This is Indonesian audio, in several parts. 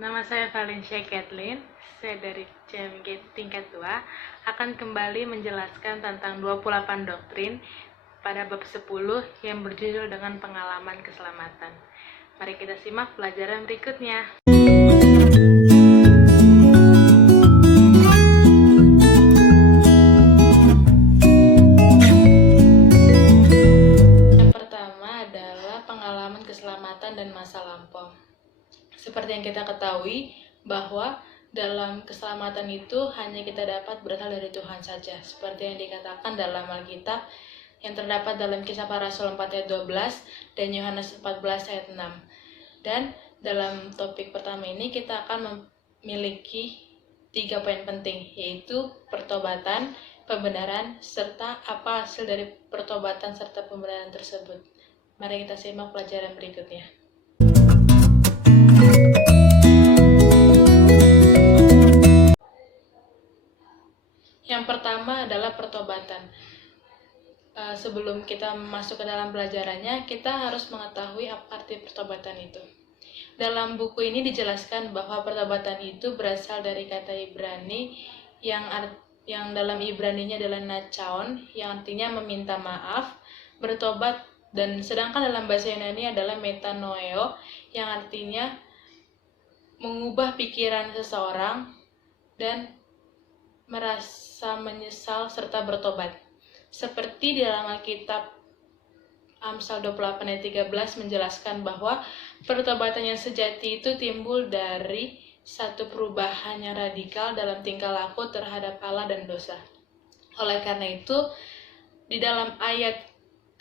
Nama saya Valencia Kathleen, saya dari CMG tingkat 2, akan kembali menjelaskan tentang 28 doktrin pada bab 10 yang berjudul dengan pengalaman keselamatan. Mari kita simak pelajaran berikutnya. Yang pertama adalah pengalaman keselamatan dan masa lampau. Seperti yang kita ketahui bahwa dalam keselamatan itu hanya kita dapat berasal dari Tuhan saja, seperti yang dikatakan dalam Alkitab yang terdapat dalam Kisah Para Rasul 4 ayat 12 dan Yohanes 14 ayat 6. Dan dalam topik pertama ini kita akan memiliki 3 poin penting, yaitu pertobatan, pembenaran, serta apa hasil dari pertobatan serta pembenaran tersebut. Mari kita simak pelajaran berikutnya. Yang pertama adalah pertobatan. Sebelum kita masuk ke dalam pelajarannya, kita harus mengetahui apa arti pertobatan itu. Dalam buku ini dijelaskan bahwa pertobatan itu berasal dari kata Ibrani yang dalam Ibraninya adalah nachaon, yang artinya meminta maaf, bertobat, dan sedangkan dalam bahasa Yunani adalah metanoeo, yang artinya mengubah pikiran seseorang dan merasa menyesal serta bertobat. Seperti di dalam Alkitab Amsal 28 ayat 13 menjelaskan bahwa pertobatan yang sejati itu timbul dari satu perubahan yang radikal dalam tingkah laku terhadap Allah dan dosa. Oleh karena itu, di dalam ayat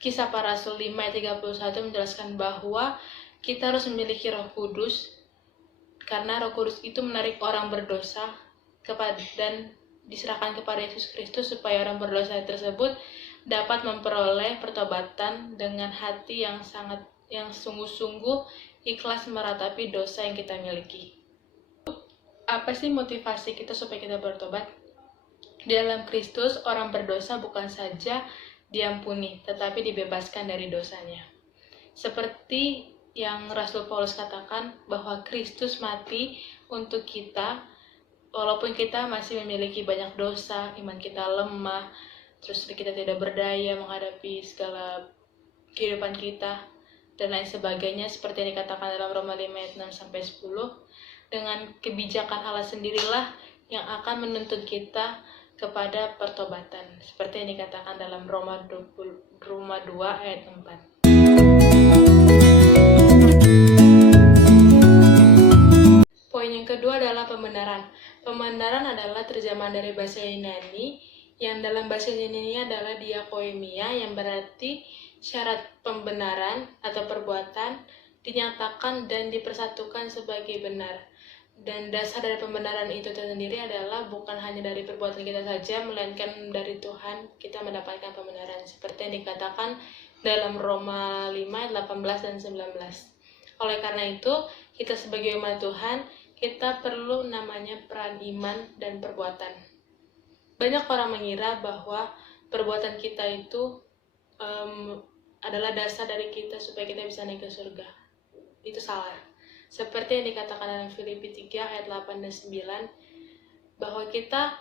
Kisah Para Rasul 5 ayat 31 menjelaskan bahwa kita harus memiliki Roh Kudus, karena Roh Kudus itu menarik orang berdosa dan diserahkan kepada Yesus Kristus supaya orang berdosa tersebut dapat memperoleh pertobatan dengan hati yang sungguh-sungguh ikhlas meratapi dosa yang kita miliki. Apa sih motivasi kita supaya kita bertobat? Di dalam Kristus, orang berdosa bukan saja diampuni, tetapi dibebaskan dari dosanya. Seperti yang Rasul Paulus katakan bahwa Kristus mati untuk kita, walaupun kita masih memiliki banyak dosa, iman kita lemah, terus kita tidak berdaya menghadapi segala kehidupan kita, dan lain sebagainya, seperti yang dikatakan dalam Roma 5 ayat 6-10, dengan kebijakan Allah sendirilah yang akan menuntut kita kepada pertobatan, seperti yang dikatakan dalam Roma 2 ayat 4. Poin yang kedua adalah pembenaran. Pembenaran adalah terjemahan dari bahasa Yunani, yang dalam bahasa Yunani adalah diakoimia, yang berarti syarat pembenaran atau perbuatan dinyatakan dan dipersatukan sebagai benar. Dan dasar dari pembenaran itu sendiri adalah bukan hanya dari perbuatan kita saja, melainkan dari Tuhan kita mendapatkan pembenaran, seperti yang dikatakan dalam Roma 5 ayat 18 dan 19. Oleh karena itu, kita sebagai umat Tuhan, kita perlu namanya peran iman dan perbuatan. Banyak orang mengira bahwa perbuatan kita itu adalah dasar dari kita supaya kita bisa naik ke surga. Itu salah. Seperti yang dikatakan dalam Filipi 3 ayat 8 dan 9, bahwa kita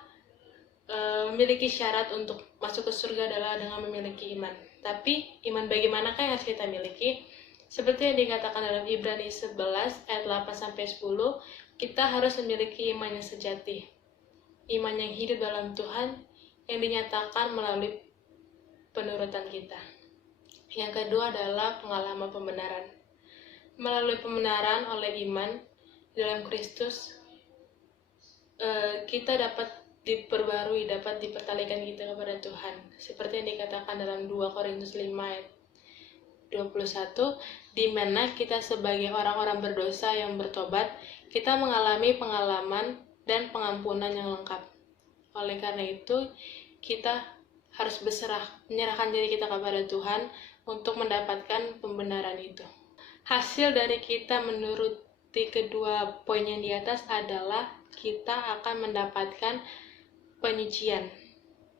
memiliki syarat untuk masuk ke surga adalah dengan memiliki iman. Tapi iman bagaimanakah yang harus kita miliki? Seperti yang dikatakan dalam Ibrani 11 ayat 8-10, kita harus memiliki iman yang sejati. Iman yang hidup dalam Tuhan yang dinyatakan melalui penurutan kita. Yang kedua adalah pengalaman pembenaran. Melalui pembenaran oleh iman dalam Kristus, kita dapat diperbarui, dapat dipertalikan kita kepada Tuhan. Seperti yang dikatakan dalam 2 Korintus 5 ayat 21, di mana kita sebagai orang-orang berdosa yang bertobat, kita mengalami pengalaman dan pengampunan yang lengkap. Oleh karena itu, kita harus menyerahkan diri kita kepada Tuhan untuk mendapatkan pembenaran itu. Hasil dari kita menuruti kedua poin yang di atas adalah kita akan mendapatkan penyucian.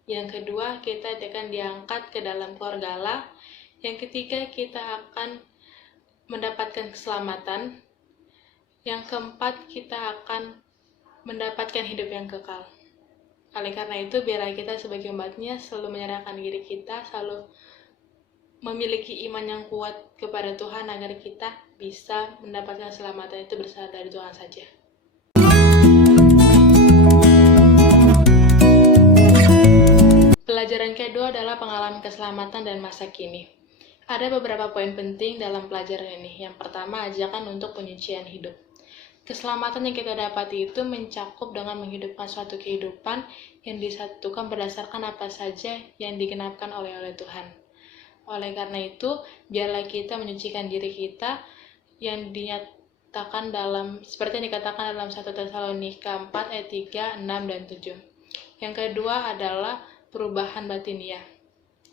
Yang kedua, kita akan diangkat ke dalam keluarga Allah. Yang ketiga, kita akan mendapatkan keselamatan. Yang keempat, kita akan mendapatkan hidup yang kekal. Oleh karena itu, biarlah kita sebagai umatnya selalu menyerahkan diri kita, selalu memiliki iman yang kuat kepada Tuhan agar kita bisa mendapatkan keselamatan itu bersama dari Tuhan saja. Pelajaran kedua adalah pengalaman keselamatan dan masa kini. Ada beberapa poin penting dalam pelajaran ini. Yang pertama, ajakan untuk penyucian hidup. Keselamatan yang kita dapati itu mencakup dengan menghidupkan suatu kehidupan yang disatukan berdasarkan apa saja yang digenapkan oleh Tuhan. Oleh karena itu, biarlah kita menyucikan diri kita yang dinyatakan seperti yang dikatakan dalam 1 Tesalonika 4 ayat 3, 6, dan 7. Yang kedua adalah perubahan batinia.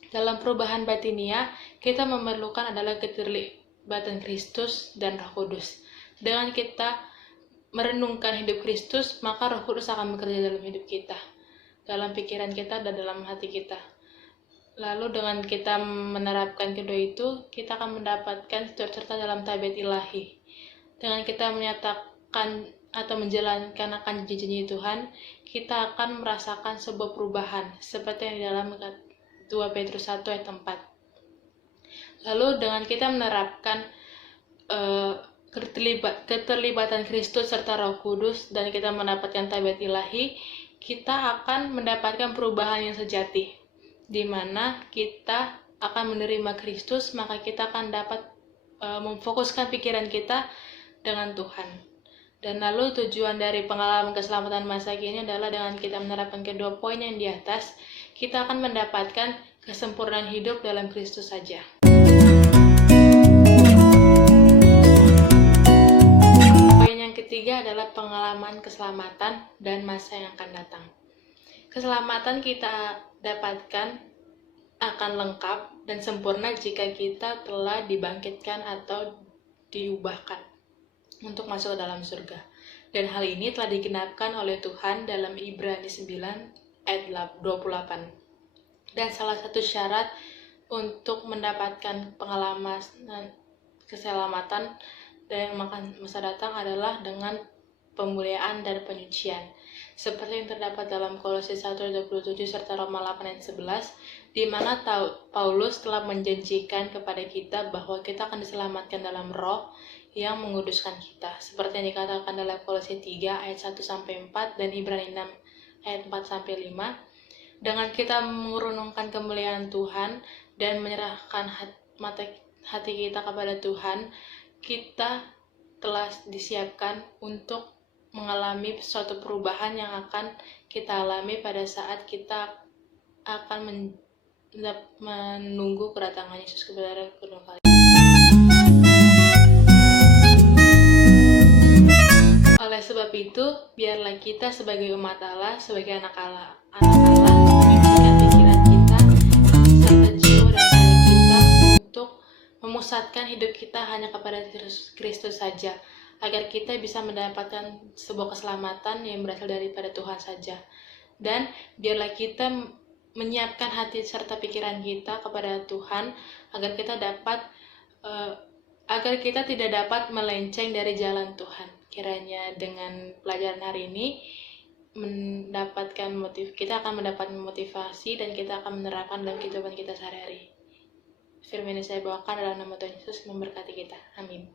Dalam perubahan batinia, kita memerlukan adalah keterlibatan Kristus dan Roh Kudus. Dengan kita merenungkan hidup Kristus, maka Roh Kudus akan bekerja dalam hidup kita, dalam pikiran kita dan dalam hati kita. Lalu dengan kita menerapkan kedua itu, kita akan mendapatkan serta dalam tabiat ilahi. Dengan kita menyatakan atau menjalankan akan janji Tuhan, kita akan merasakan sebuah perubahan, seperti yang di dalam 2 Petrus 1 ayat 4. Lalu dengan kita menerapkan keterlibatan Kristus serta Roh Kudus dan kita mendapatkan tabiat ilahi, kita akan mendapatkan perubahan yang sejati, di mana kita akan menerima Kristus, maka kita akan dapat memfokuskan pikiran kita dengan Tuhan. Dan lalu tujuan dari pengalaman keselamatan masa kini adalah dengan kita menerapkan kedua poin yang di atas, kita akan mendapatkan kesempurnaan hidup dalam Kristus saja. Ketiga adalah pengalaman keselamatan dan masa yang akan datang. Keselamatan kita dapatkan akan lengkap dan sempurna jika kita telah dibangkitkan atau diubahkan untuk masuk ke dalam surga. Dan hal ini telah digenapkan oleh Tuhan dalam Ibrani 9 ayat 28. Dan salah satu syarat untuk mendapatkan pengalaman keselamatan dan masa datang adalah dengan pemuliaan dan penyucian, seperti yang terdapat dalam Kolose 1:27 serta Roma 8 ayat 11, di mana Paulus telah menjanjikan kepada kita bahwa kita akan diselamatkan dalam Roh yang menguduskan kita, seperti yang dikatakan dalam Kolose 3 ayat 1-4 dan Ibrani 6 ayat 4-5. Dengan kita merenungkan kemuliaan Tuhan dan menyerahkan hati kita kepada Tuhan, kita telah disiapkan untuk mengalami suatu perubahan yang akan kita alami pada saat kita akan menunggu kedatangan Yesus kepada kedua kali. Oleh sebab itu, biarlah kita sebagai umat Allah, sebagai anak Allah, menyucikan pikiran kita serta jiwa dan hati kita untuk memusatkan hidup kita hanya kepada Kristus saja, agar kita bisa mendapatkan sebuah keselamatan yang berasal daripada Tuhan saja. Dan biarlah kita menyiapkan hati serta pikiran kita kepada Tuhan, agar kita tidak dapat melenceng dari jalan Tuhan. Kiranya dengan pelajaran hari ini kita akan mendapatkan motivasi dan kita akan menerapkan dalam kehidupan kita sehari-hari. Firman yang saya bawakan dalam nama Tuhan Yesus memberkati kita. Amin.